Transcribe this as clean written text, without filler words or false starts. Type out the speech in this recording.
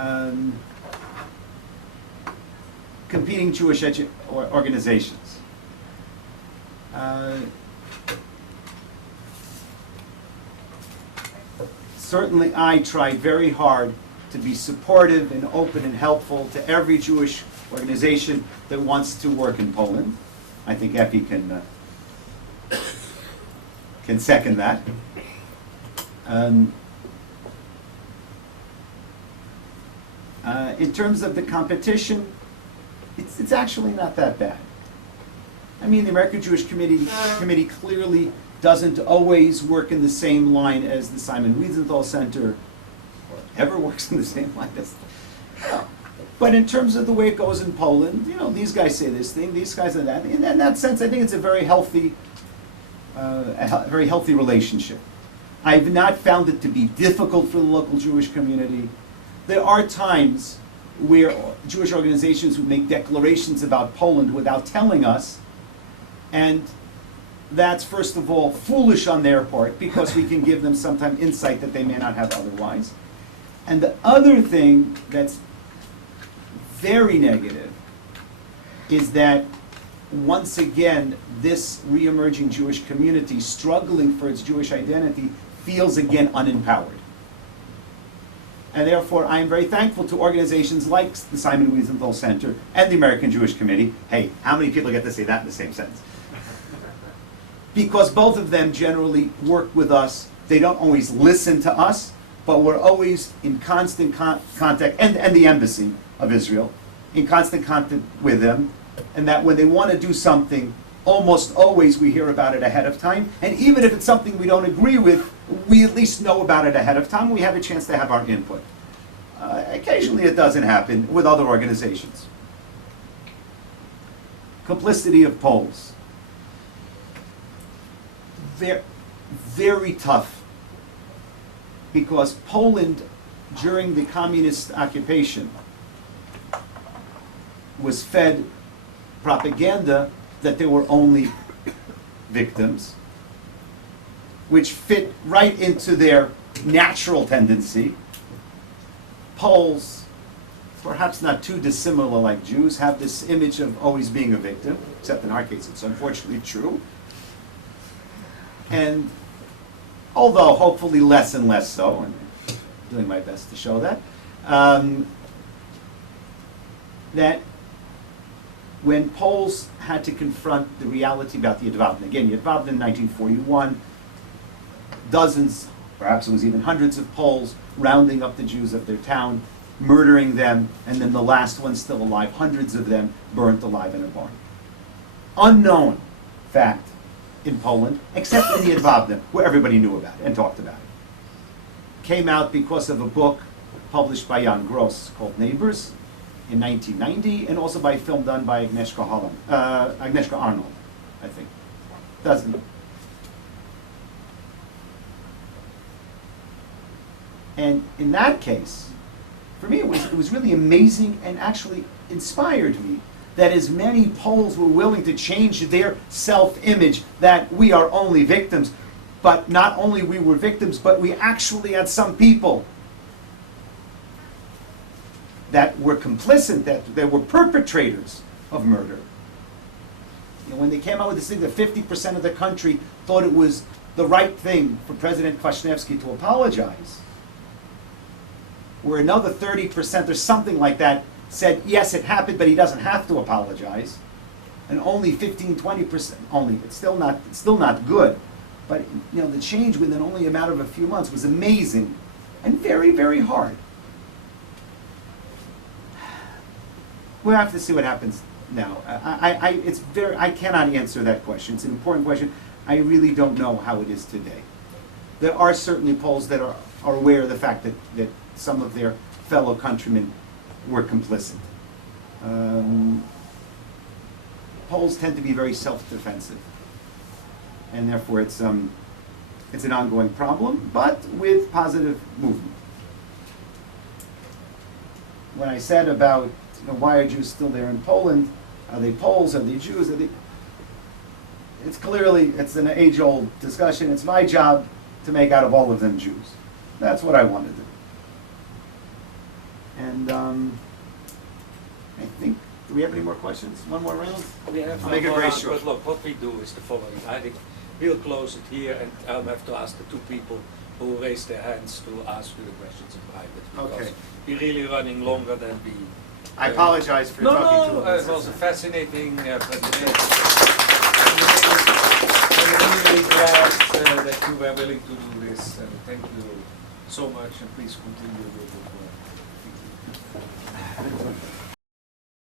um, competing Jewish organizations. Certainly I tried very hard to be supportive and open and helpful to every Jewish organization that wants to work in Poland. I think Epi can second that. In terms of the competition, it's actually not that bad. I mean, the American Jewish Committee clearly doesn't always work in the same line as the Simon Wiesenthal Center, or ever works in the same line as. But in terms of the way it goes in Poland, you know, these guys say this thing, these guys say that. In that sense, I think it's a very healthy relationship. I've not found it to be difficult for the local Jewish community. There are times where Jewish organizations would make declarations about Poland without telling us, and that's, first of all, foolish on their part, because we can give them sometimes insight that they may not have otherwise. And the other thing that's very negative is that, once again, this re-emerging Jewish community struggling for its Jewish identity feels again unempowered. And therefore, I am very thankful to organizations like the Simon Wiesenthal Center and the American Jewish Committee. Hey, how many people get to say that in the same sentence? Because both of them generally work with us. They don't always listen to us, but we're always in constant contact, and the Embassy of Israel, in constant contact with them, and that when they want to do something, almost always we hear about it ahead of time, and even if it's something we don't agree with, we at least know about it ahead of time. We have a chance to have our input. Occasionally it doesn't happen with other organizations. Complicity of Poles. Very tough, because Poland, during the communist occupation, was fed propaganda that there were only victims, which fit right into their natural tendency. Poles, perhaps not too dissimilar like Jews, have this image of always being a victim, except in our case it's unfortunately true. And although hopefully less and less so, and I'm doing my best to show that, that when Poles had to confront the reality about the Jedwabne, again, Jedwabne in 1941, dozens, perhaps it was even hundreds of Poles rounding up the Jews of their town, murdering them, and then the last one still alive, hundreds of them burnt alive in a barn. Unknown fact in Poland, except in the Jedwabne, where everybody knew about it and talked about it. Came out because of a book published by Jan Gross called Neighbors in 1990, and also by a film done by Agnieszka Arnold, I think. Doesn't. And in that case, for me, it was really amazing and actually inspired me that as many Poles were willing to change their self-image, that we are only victims, but not only we were victims, but we actually had some people that were complicit, that they were perpetrators of murder. You know, when they came out with this thing that 50% of the country thought it was the right thing for President Kwasniewski to apologize, where another 30% or something like that said, yes, it happened, but he doesn't have to apologize, and only 15-20%, it's still not good, but you know, the change within only a matter of a few months was amazing and very, very hard. We'll have to see what happens now. I cannot answer that question. It's an important question. I really don't know how it is today. There are certainly Poles that are aware of the fact that some of their fellow countrymen were complicit. Poles tend to be very self-defensive, and therefore it's an ongoing problem, but with positive movement. When I said about why are Jews still there in Poland, are they Poles, are they Jews, it's an age-old discussion. It's my job to make out of all of them Jews. That's what I want to do. And I think, do we have any more questions? One more round? We have I'll make it very short. But look, what we do is the following. I think we'll close it here, and I'll have to ask the two people who raised their hands to ask you the questions in private. Because Okay. we're really running longer than we... I apologize for No, talking no, to it was a fascinating presentation. I'm really glad that you were willing to do this, and thank you so much, and please continue with your work.